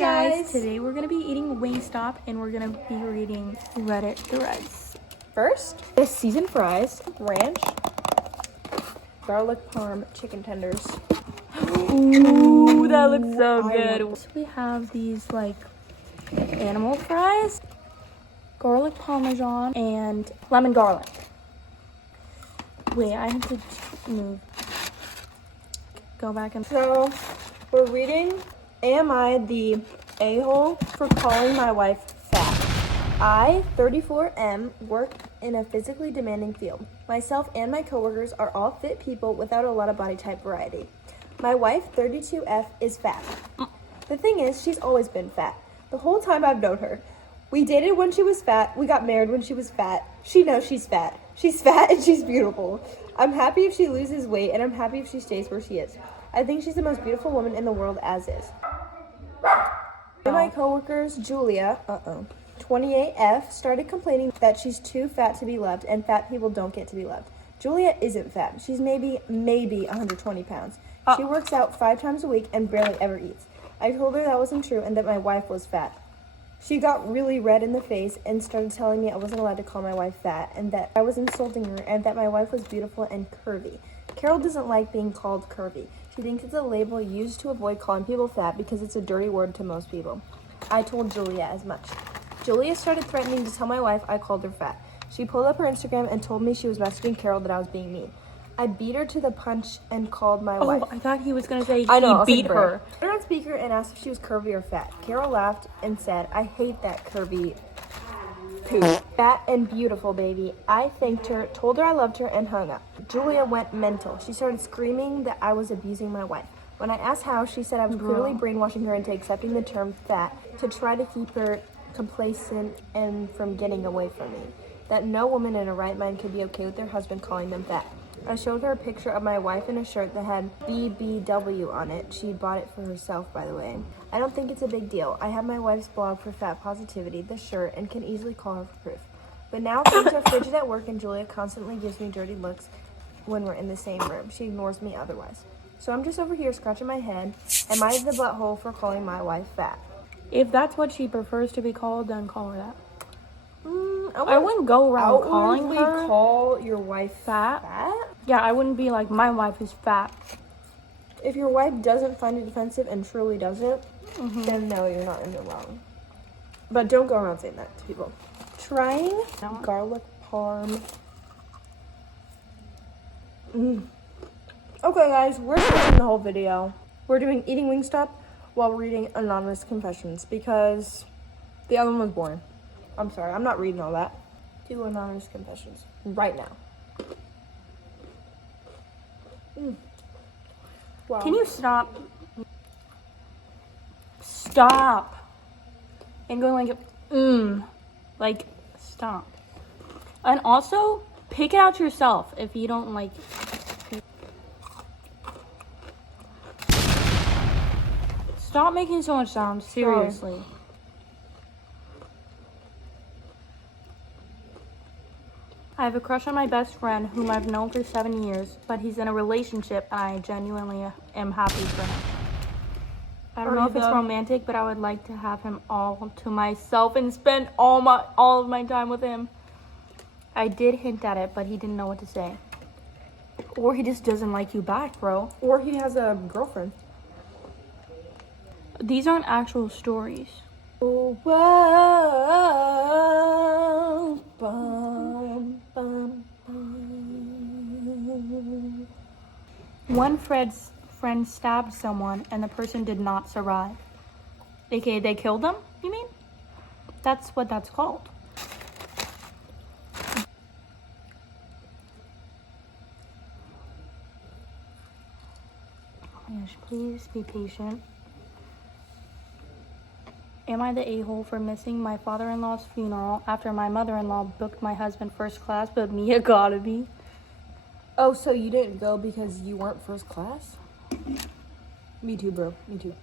guys, today we're gonna be eating Wingstop and we're gonna be reading Reddit threads. First, is seasoned fries, ranch, garlic parm, chicken tenders. Ooh, that looks so good. So we have these like animal fries, garlic parmesan, and lemon garlic. Wait, I have to move. Go back and So, we're reading, am I the a-hole for calling my wife fat? I, 34M, work in a physically demanding field. Myself and my coworkers are all fit people without a lot of body type variety. My wife, 32F, is fat. The thing is, she's always been fat. The whole time I've known her. We dated when she was fat, we got married when she was fat. She knows she's fat. She's fat and she's beautiful. I'm happy if she loses weight and I'm happy if she stays where she is. I think she's the most beautiful woman in the world as is. One of my coworkers, Julia, 28F, started complaining that she's too fat to be loved and fat people don't get to be loved. Julia isn't fat. She's maybe 120 pounds. She works out 5 times a week and barely ever eats. I told her that wasn't true and that my wife was fat. She got really red in the face and started telling me I wasn't allowed to call my wife fat and that I was insulting her and that my wife was beautiful and curvy. Carol doesn't like being called curvy. She thinks it's a label used to avoid calling people fat because it's a dirty word to most people. I told Julia as much. Julia started threatening to tell my wife I called her fat. She pulled up her Instagram and told me she was messaging Carol that I was being mean. I beat her to the punch and called my wife. I thought he was gonna say he beat her. I put her on speaker and asked if she was curvy or fat. Carol laughed and said, I hate that curvy poop. Fat and beautiful, baby. I thanked her, told her I loved her, and hung up. Julia went mental. She started screaming that I was abusing my wife. When I asked how, she said I was clearly brainwashing her into accepting the term fat to try to keep her complacent and from getting away from me. That no woman in her right mind could be okay with their husband calling them fat. I showed her a picture of my wife in a shirt that had BBW on it. She bought it for herself, by the way. I don't think it's a big deal. I have my wife's blog for fat positivity, the shirt, and can easily call her for proof. But now things are frigid at work and Julia constantly gives me dirty looks when we're in the same room. She ignores me otherwise. So I'm just over here scratching my head. Am I the butthole for calling my wife fat? If that's what she prefers to be called, then call her that. I wouldn't go around calling her. Call your wife fat? Fat? Yeah, I wouldn't be like, my wife is fat. If your wife doesn't find it offensive and truly doesn't, then no, you're not in the wrong. But don't go around saying that to people. Trying garlic parm. Okay, guys, we're skipping the whole video. We're doing eating Wingstop while reading anonymous confessions because the other one was boring. I'm sorry, I'm not reading all that. Do anonymous confessions right now. Wow. Can you stop? Stop. And going like, stop. And also, pick it out yourself if you don't like it. Stop making so much sound, seriously. Sorry. I have a crush on my best friend whom I've known for 7 years, but he's in a relationship and I genuinely am happy for him. I don't know if it's romantic, but I would like to have him all to myself and spend all of my time with him. I did hint at it, but he didn't know what to say. Or he just doesn't like you back, bro. Or he has a girlfriend. These aren't actual stories. Oh, whoa, bum, bum, bum. One friend stabbed someone and the person did not survive. AKA they killed them, you mean? That's what that's called. Oh my gosh, please be patient. Am I the a-hole for missing my father-in-law's funeral after my mother-in-law booked my husband first class, but me a gotta be? Oh, so you didn't go because you weren't first class? Me too, bro. Me too.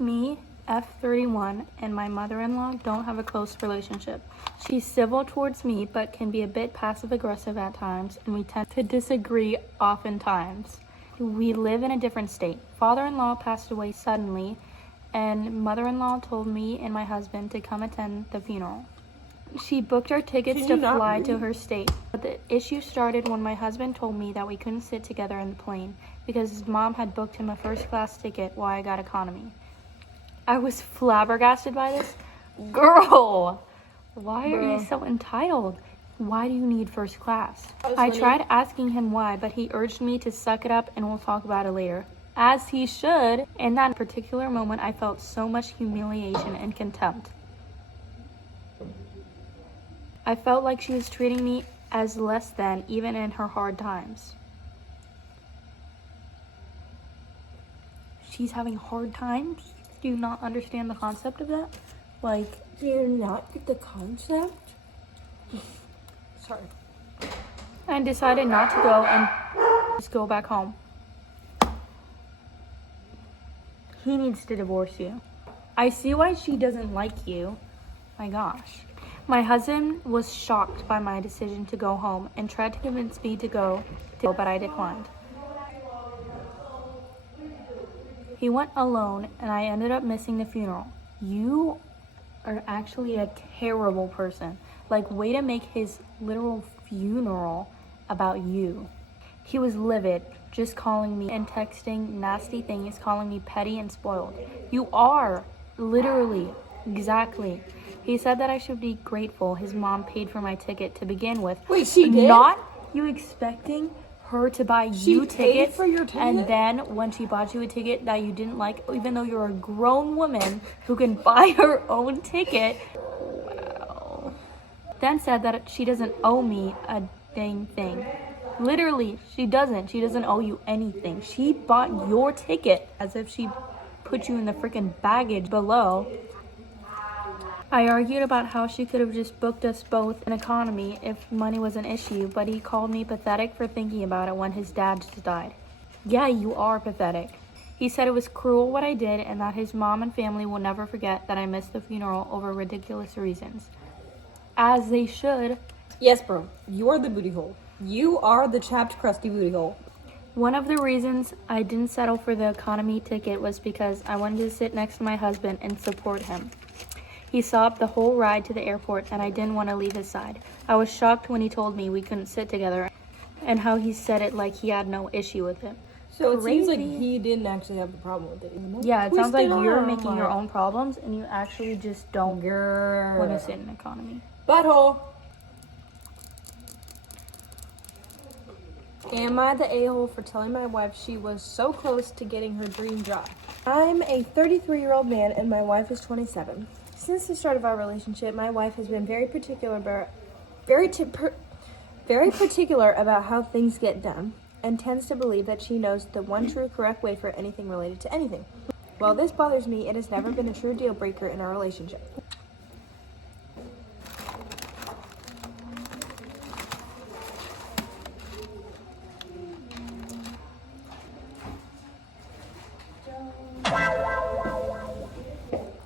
Me, F31, and my mother-in-law don't have a close relationship. She's civil towards me, but can be a bit passive-aggressive at times, and we tend to disagree oftentimes. We live in a different state. Father-in-law passed away suddenly, and mother-in-law told me and my husband to come attend the funeral. She booked our tickets to fly to her state. But the issue started when my husband told me that we couldn't sit together in the plane because his mom had booked him a first-class ticket while I got economy. I was flabbergasted by this. Girl, why are you so entitled? Why do you need first class? I tried asking him why, but he urged me to suck it up and we'll talk about it later. As he should. In that particular moment, I felt so much humiliation and contempt. I felt like she was treating me as less than, even in her hard times. She's having hard times? Do you not understand the concept of that? Like, Do you not get the concept? Sorry. I decided not to go and just go back home. He needs to divorce you. I see why she doesn't like you. My gosh. My husband was shocked by my decision to go home and tried to convince me to go, but I declined. He went alone and I ended up missing the funeral. You are actually a terrible person. Like, way to make his literal funeral about you. He was livid, just calling me and texting nasty things, calling me petty and spoiled. You are, literally, exactly. He said that I should be grateful his mom paid for my ticket to begin with. Wait, she did? Not you expecting her to buy you tickets for your ticket? And then when she bought you a ticket that you didn't like, even though you're a grown woman who can buy her own ticket. Wow. Then said that she doesn't owe me a dang thing. Literally, she doesn't. She doesn't owe you anything. She bought your ticket as if she put you in the freaking baggage below. I argued about how she could have just booked us both in economy if money was an issue, but he called me pathetic for thinking about it when his dad just died. Yeah, you are pathetic. He said it was cruel what I did and that his mom and family will never forget that I missed the funeral over ridiculous reasons. As they should. Yes, bro. You are the booty hole. You are the chapped, crusty booty hole. One of the reasons I didn't settle for the economy ticket was because I wanted to sit next to my husband and support him. He sobbed the whole ride to the airport and I didn't want to leave his side. I was shocked when he told me we couldn't sit together and how he said it like he had no issue with it. So it seems like he didn't actually have a problem with it. Yeah, it sounds like you're making your own problems and you actually just don't want to sit in economy. Butthole. Am I the a-hole for telling my wife she was so close to getting her dream job? I'm a 33-year-old man and my wife is 27. Since the start of our relationship, my wife has been very particular about how things get done and tends to believe that she knows the one true correct way for anything related to anything. While this bothers me, it has never been a true deal breaker in our relationship.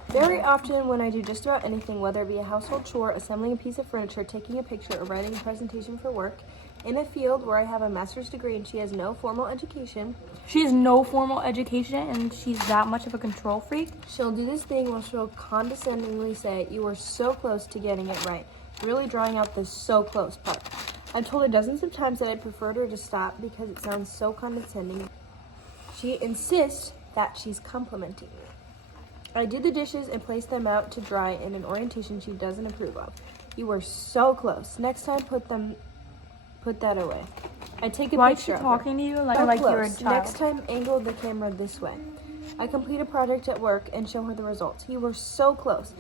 Very often when I do just about anything, whether it be a household chore, assembling a piece of furniture, taking a picture, or writing a presentation for work, in a field where I have a master's degree and she has no formal education. She has no formal education and she's that much of a control freak? She'll do this thing where she'll condescendingly say, "You were so close to getting it right," really drawing out the "so close" part. I've told her dozens of times that I'd prefer her to stop because it sounds so condescending. She insists that she's complimenting me. I do the dishes and place them out to dry in an orientation she doesn't approve of. "You were so close. Next time, put that away." I take a Why is picture she of talking to you her. like you're a Close. child? Next time, angle the camera this way. I complete a project at work and show her the results. "You were so close."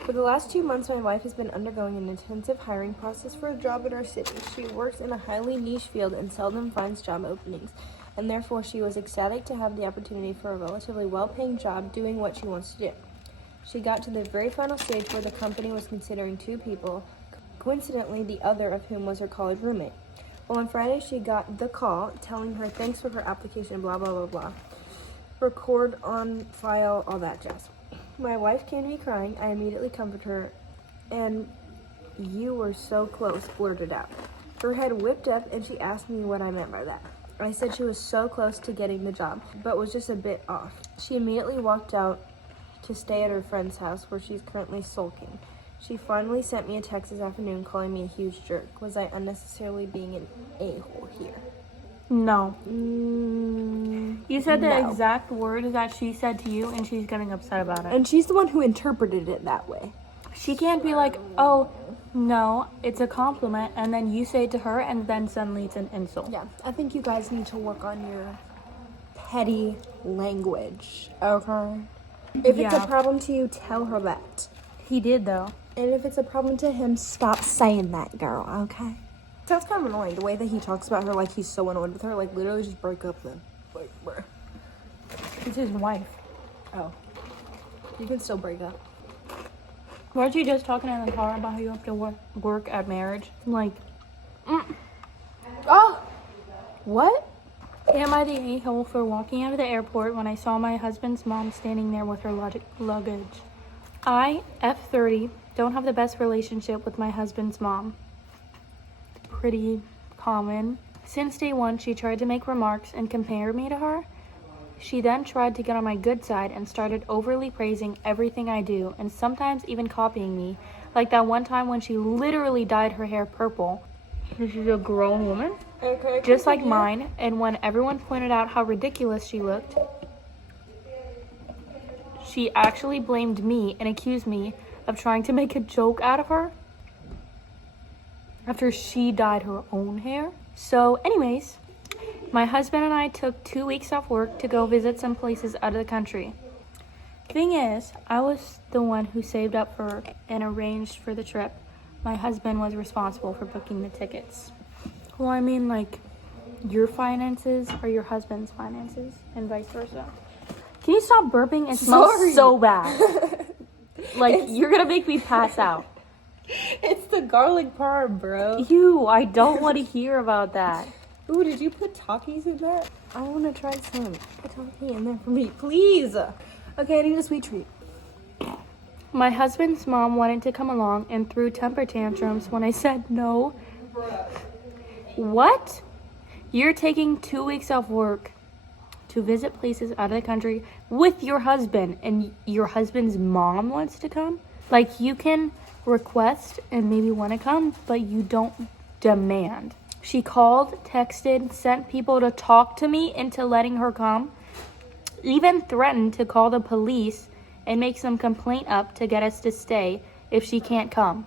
For the last 2 months, my wife has been undergoing an intensive hiring process for a job in our city. She works in a highly niche field and seldom finds job openings, and therefore she was ecstatic to have the opportunity for a relatively well-paying job doing what she wants to do. She got to the very final stage where the company was considering 2 people, coincidentally the other of whom was her college roommate. Well, on Friday she got the call telling her thanks for her application, blah, blah, blah, blah. Record on file, all that jazz. My wife came to me crying. I immediately comforted her, and "You were so close," blurted out. Her head whipped up and she asked me what I meant by that. I said she was so close to getting the job, but was just a bit off. She immediately walked out to stay at her friend's house where she's currently sulking. She finally sent me a text this afternoon calling me a huge jerk. Was I unnecessarily being an a-hole here? No. You said the No. exact words that she said to you, and she's getting upset about it. And she's the one who interpreted it that way. She can't be like, oh, no, it's a compliment, and then you say it to her, and then suddenly it's an insult. Yeah, I think you guys need to work on your petty language, okay? If it's a problem to you, tell her that. He did, though. And if it's a problem to him, stop saying that, girl, okay? Sounds kind of annoying, the way that he talks about her like he's so annoyed with her. Like, literally just break up then. Like, bruh. It's his wife. Oh. You can still break up. Weren't you just talking in the car about how you have to work at marriage? Like, Oh! What? am I the a-hole for walking out of the airport when I saw my husband's mom standing there with her luggage? I, F30, don't have the best relationship with my husband's mom. Pretty common. Since day one, she tried to make remarks and compare me to her. She then tried to get on my good side and started overly praising everything I do and sometimes even copying me. Like that one time when she literally dyed her hair purple. This is a grown woman. Okay. Just like mine, and when everyone pointed out how ridiculous she looked, she actually blamed me and accused me of trying to make a joke out of her after she dyed her own hair. So anyways, my husband and I took 2 weeks off work to go visit some places out of the country. Thing is, I was the one who saved up for and arranged for the trip. My husband was responsible for booking the tickets. Well, I mean, like, your finances are your husband's finances, and vice versa. Can you stop burping? It smells so bad. Like, you're gonna make me pass out. It's the garlic parm, bro. Ew, I don't want to hear about that. Ooh, did you put Takis in that? I want to try some. Put Taki in there for me, please. Okay, I need a sweet treat. My husband's mom wanted to come along and threw temper tantrums when I said no. What? You're taking 2 weeks off work to visit places out of the country with your husband, and your husband's mom wants to come? Like, you can request and maybe want to come, but you don't demand. She called, texted, sent people to talk to me into letting her come, even threatened to call the police and make some complaint up to get us to stay if she can't come.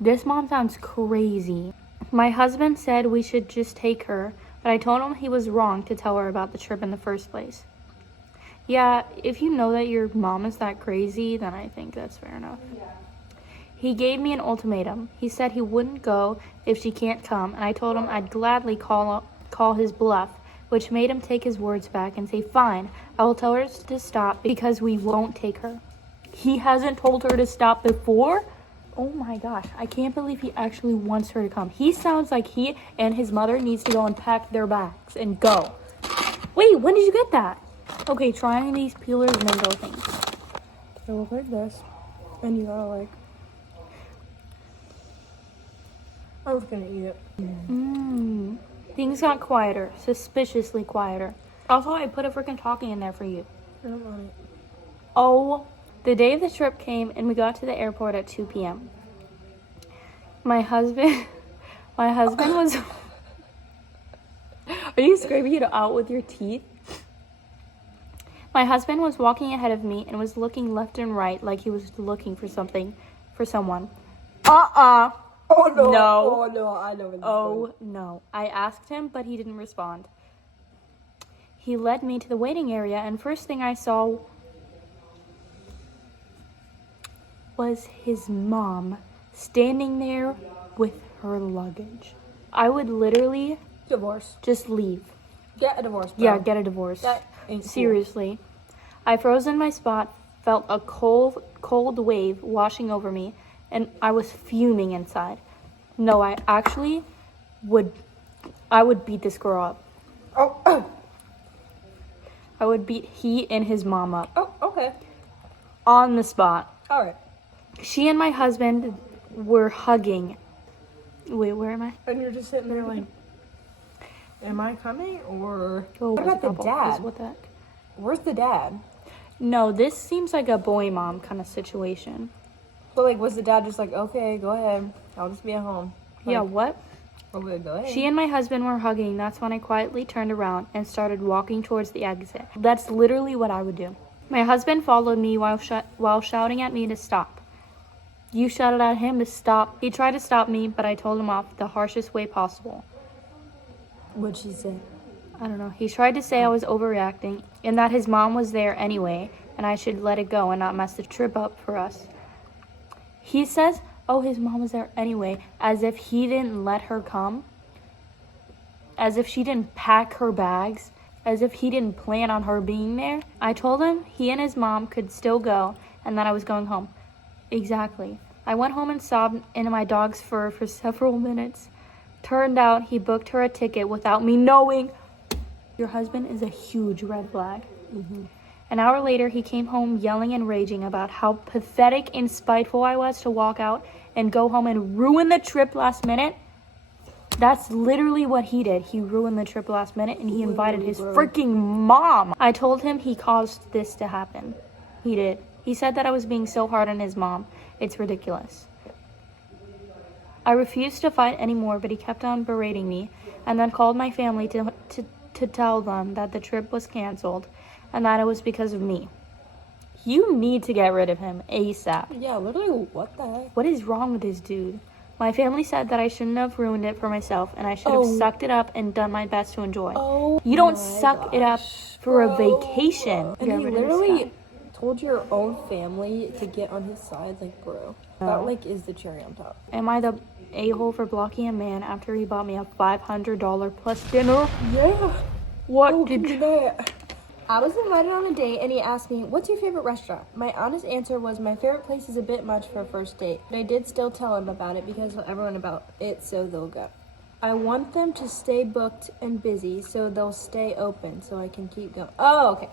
This mom sounds crazy. My husband said we should just take her, but I told him he was wrong to tell her about the trip in the first place. Yeah, if you know that your mom is that crazy, then I think that's fair enough. He gave me an ultimatum. He said he wouldn't go if she can't come, and I told him I'd gladly call his bluff, which made him take his words back and say, fine, I will tell her to stop because we won't take her. He hasn't told her to stop before? Oh my gosh, I can't believe he actually wants her to come. He sounds like he and his mother needs to go and pack their bags and go. Wait, when did you get that? Okay, trying these peelers mango things. They look like this, and you gotta like. I was gonna eat it. Things got quieter, suspiciously quieter. Also, I put a freaking talkie in there for you. I don't want it. Oh, the day of the trip came and we got to the airport at 2 p.m. My husband was... Are you scraping it out with your teeth? My husband was walking ahead of me and was looking left and right like he was looking for something, for someone. Oh no. No. Oh no, I know where this is going. Oh no. I asked him, but he didn't respond. He led me to the waiting area, and first thing I saw was his mom standing there with her luggage. I would literally Divorce. just leave. Get a divorce, bro. Yeah, get a divorce. That ain't cool. Seriously. I froze in my spot, felt a cold wave washing over me, and I was fuming inside. No, I would beat this girl up. Oh. I would beat he and his mom up. Oh, okay. On the spot. All right. She and my husband were hugging. Wait, where am I? And you're just sitting there like, am I coming or... Oh, what about the dad? What the heck? Where's the dad? No, this seems like a boy mom kind of situation. But like, was the dad just like, okay, go ahead, I'll just be at home? Yeah, Like, what? okay, go ahead. She and my husband were hugging. That's when I quietly turned around and started walking towards the exit. That's literally what I would do. My husband followed me while shouting at me to stop. You shouted at him to stop. He tried to stop me, but I told him off the harshest way possible. What'd she say? I don't know. He tried to say I was overreacting and that his mom was there anyway and I should let it go and not mess the trip up for us. He says, oh, his mom was there anyway, as if he didn't let her come, as if she didn't pack her bags, as if he didn't plan on her being there. I told him he and his mom could still go and that I was going home. Exactly. I went home and sobbed into my dog's fur for several minutes. Turned out he booked her a ticket without me knowing. Your husband is a huge red flag. Mm-hmm. An hour later, he came home yelling and raging about how pathetic and spiteful I was to walk out and go home and ruin the trip last minute. That's literally what he did. He ruined the trip last minute and he invited his freaking mom. I told him he caused this to happen. He did. He said that I was being so hard on his mom. It's ridiculous. I refused to fight anymore, but he kept on berating me and then called my family to tell them that the trip was canceled and that it was because of me. You need to get rid of him ASAP. Yeah, literally, what the heck? What is wrong with this dude? My family said that I shouldn't have ruined it for myself and I should have sucked it up and done my best to enjoy. You don't suck it up for a vacation. And he literally told your own family to get on his side, like, bro. That, like, is the cherry on top. Am I the a-hole for blocking a man after he bought me a $500 plus dinner? Yeah. What did you... I was invited on a date and he asked me, what's your favorite restaurant? My honest answer was my favorite place is a bit much for a first date. But I did still tell him about it because he'll everyone about it, so they'll go. I want them to stay booked and busy so they'll stay open so I can keep going. Oh, okay.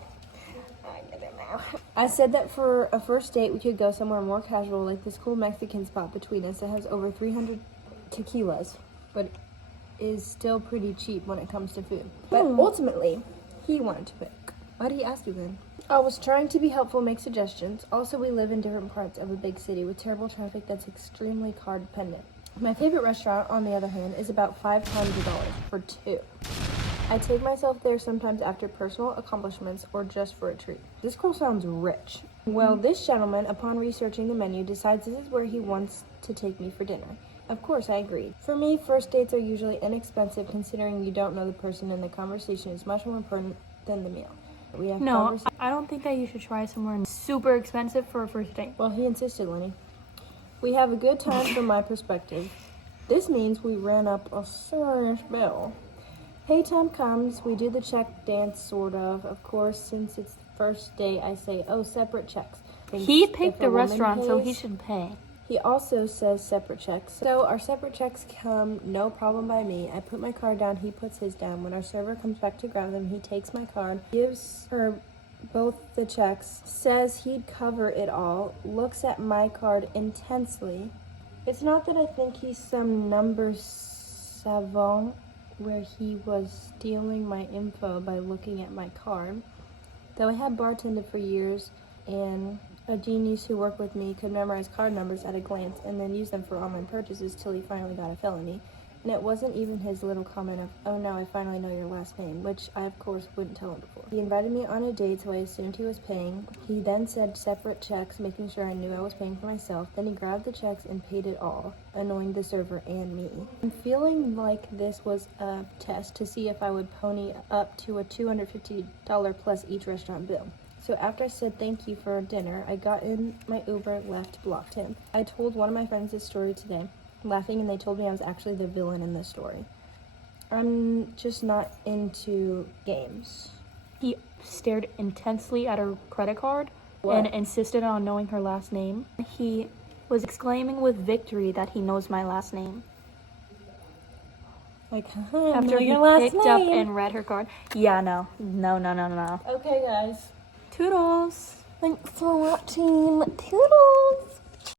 I get it now. I said that for a first date we could go somewhere more casual like this cool Mexican spot between us that has over 300 tequilas, but is still pretty cheap when it comes to food. But ultimately, he wanted to pick. Why did he ask you then? I was trying to be helpful, make suggestions. Also, we live in different parts of a big city with terrible traffic that's extremely car dependent. My favorite restaurant, on the other hand, is about $500 for two. I take myself there sometimes after personal accomplishments or just for a treat. This girl sounds rich. Well, this gentleman, upon researching the menu, decides this is where he wants to take me for dinner. Of course, I agreed. For me, first dates are usually inexpensive considering you don't know the person and the conversation is much more important than the meal. No, I don't think that you should try somewhere super expensive for a first date. Well, he insisted, Lenny. We have a good time from my perspective. This means we ran up a serious bill. Hey time comes, we do the check dance sort of. Of course, since it's the first date, I say, oh, separate checks. He picked the restaurant, so he should pay. He also says separate checks. So our separate checks come, no problem by me. I put my card down, he puts his down. When our server comes back to grab them, he takes my card, gives her both the checks, says he'd cover it all, looks at my card intensely. It's not that I think he's some number savant where he was stealing my info by looking at my card. Though I had bartended for years and a genius who worked with me could memorize card numbers at a glance and then use them for online purchases till he finally got a felony. And it wasn't even his little comment of, oh no, I finally know your last name, which I of course wouldn't tell him before. He invited me on a date, so I assumed he was paying. He then said separate checks, making sure I knew I was paying for myself. Then he grabbed the checks and paid it all, annoying the server and me. I'm feeling like this was a test to see if I would pony up to a $250 plus each restaurant bill. So after I said thank you for dinner, I got in my Uber, left, blocked him. I told one of my friends this story today, laughing, and they told me I was actually the villain in this story. I'm just not into games. He stared intensely at her credit card and insisted on knowing her last name. He was exclaiming with victory that he knows my last name. Like, after he picked up and read her card. Yeah, no. Okay, guys. Toodles. Thanks for watching. Toodles.